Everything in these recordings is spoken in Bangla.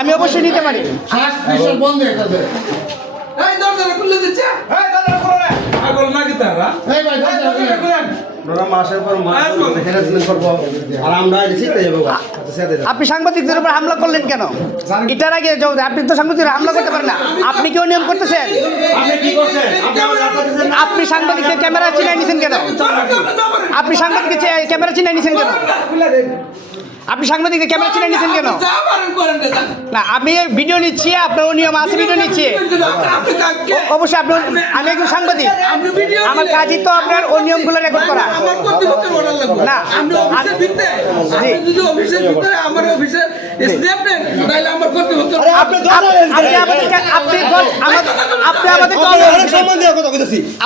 আমি অবশ্যই নিতে পারি। আপনি সাংবাদিকদের উপর হামলা করলেন কেন? এটার আগে আপনি তো সাংবাদিকদের হামলা করতে পারেন না। আপনি কেউ নিয়ম করতেছেন? আপনি সাংবাদিকদের ক্যামেরা চিনাই নিছেন কেন? আপনি সাংবাদিকদের ক্যামেরা চিনাই নিছেন কেন? আপনি সাংবাদিকদের ক্যামেরা চিনে নিচ্ছেন কেন? না, আমি ভিডিও নিচ্ছি, আপনার নিয়ম আছে ভিডিও নিচ্ছি। অবশ্যই আপনি, আমি একজন সাংবাদিক, আমার কাজই তো আপনার ওই নিয়মগুলো রেকর্ড করা। না,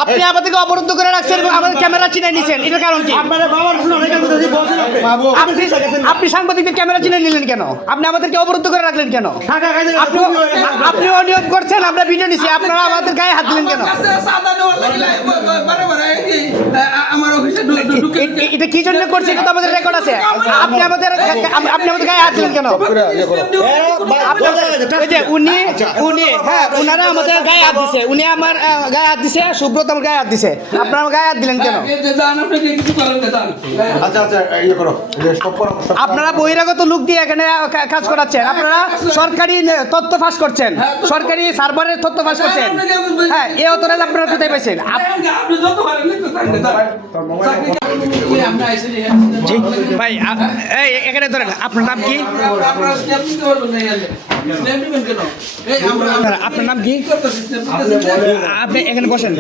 আপনি আমাদেরকে অবরুদ্ধ করে রাখছেন এবং আমাদের ক্যামেরা চিনে নিচ্ছেন, এটার কারণ কি? আপনি সাংবাদিকদের ক্যামেরা চিনে নিলেন কেন? আপনি আমাদেরকে অবরুদ্ধ করে রাখলেন কেন? আপনি অনিয়ম করছেন, আমরা ভিডিও নিচ্ছি, আপনারা আমাদের গায়ে হাত দিলেন কেন? এটা কি জন্য করছে? এটা তো আমাদের রেকর্ড আছে। আপনি আমাদের গায়ে হাত দিলেন কেন? উনারা আমাদের গায়ে হাত দিছে, উনি আমার গায়ে হাত দিছে, সুব্রত আমার গায়ে হাত দিছে, আপনারা আমার গায়ে হাত দিলেন কেন? আপনারা বহিরাগত লোক দিয়ে এখানে কাজ করাচ্ছেন, আপনারা সরকারি তথ্য ফাঁস করছেন, সরকারি সার্ভারের তথ্য ফাঁস করছেন। হ্যাঁ, এই অতরাজ আপনারা কোথায় পেয়েছেন? জি ভাই, এখানে ধরেন, আপনার নাম কি? আপনার নাম কি? আপনি এখানে বসেন,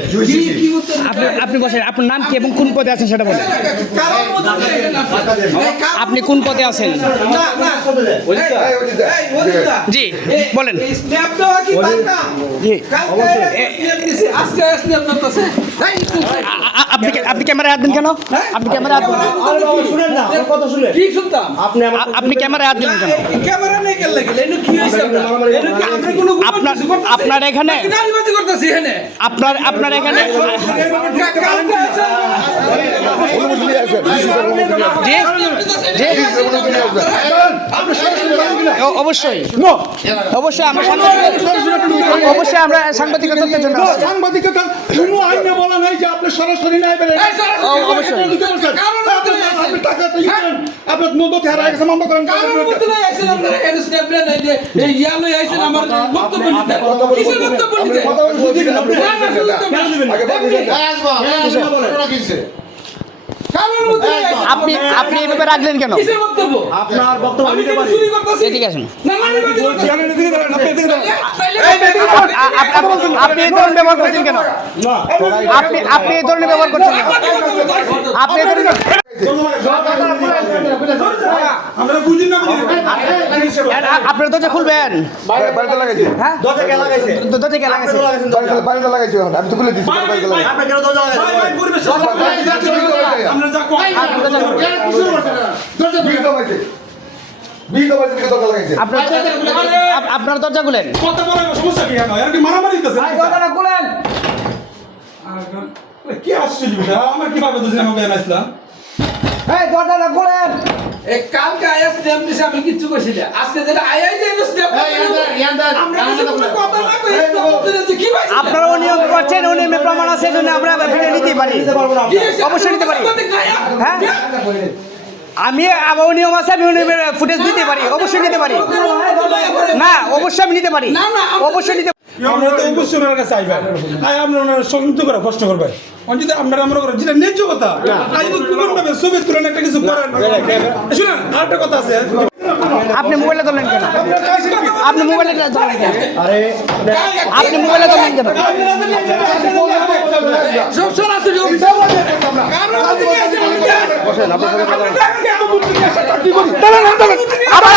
আপনি বসেন। আপনার নাম কি এবং কোন পদে আছেন সেটা বলেন। আপনি কোন পদে আছেন? জি বলেন। আপনি ক্যামেরায় হাত দিন কেন? আপনি ক্যামেরায় হাত দিন, আপনি ক্যামেরায় হাত দিলেন কেন? আপনার এখানে আপনার এখানে অবশ্যই অবশ্যই আমরা সাংবাদিকতার জন্য সাংবাদিকতা কোনো আইনে বলা নাই যে আপনি সরাসরি নাই বলে অবশ্যই টাকা তো আপনার নদী হারায় গেছে মামলা করেন আমার বক্তব্য নিতে কিসের বক্তব্য নিতে আপনি এইভাবে রাখলেন কেন? আপনার বক্তব্য নিতে পারি ঠিক আছে, আপনি এই ধরনের ব্যবহার করছেন কেন? আপনি এই ধরনের ব্যবহার করছেন কেন? আপনি আপনার দরজা খুলবেন? হ্যাঁ, দরজা কে লাগাইছে? আমি তো খুলে দিচ্ছি। আপনার দরজা খুলেন। কি আসছে আমার কিভাবে দরজাটা খুলেন। কালকে আয়া স্ট্যাম্প দিছে, আমি কিচ্ছু কইছি না। আজকে যেটা আয়াই যে স্ট্যাম্প আমরা কোনো কথা না কই কি ভাই আপনারা নিয়ম করছেন, নিয়মে প্রমাণ আছে, জন্য আমরা ভিডিও নিতে পারি, অবশ্যই নিতে পারি। হ্যাঁ, আমি আবার নিয়ম আছে, আমি ফুটেজ দিতে পারি, অবশ্যই নিতে পারি। না, অবশ্যই আমি নিতে পারি, অবশ্যই নিতে পারি। আমরা তো অবশ্যই ওনার কাছে আইবেন, আপনি ওনার সংযুক্ত করে কষ্ট করবেন। যদি আপনারা আমরা করেন যেটা ন্যায্য কথা, কোনোভাবে সোভিয়েত করেন একটা কিছু করেন। শুনুন, আরেকটা কথা আছে, আপনি মোবাইলে ধরলেন কেন? আপনি মোবাইলে ধরলেন কেন? আপনি মোবাইলে ধরলেন কেন? সরাসরি আবার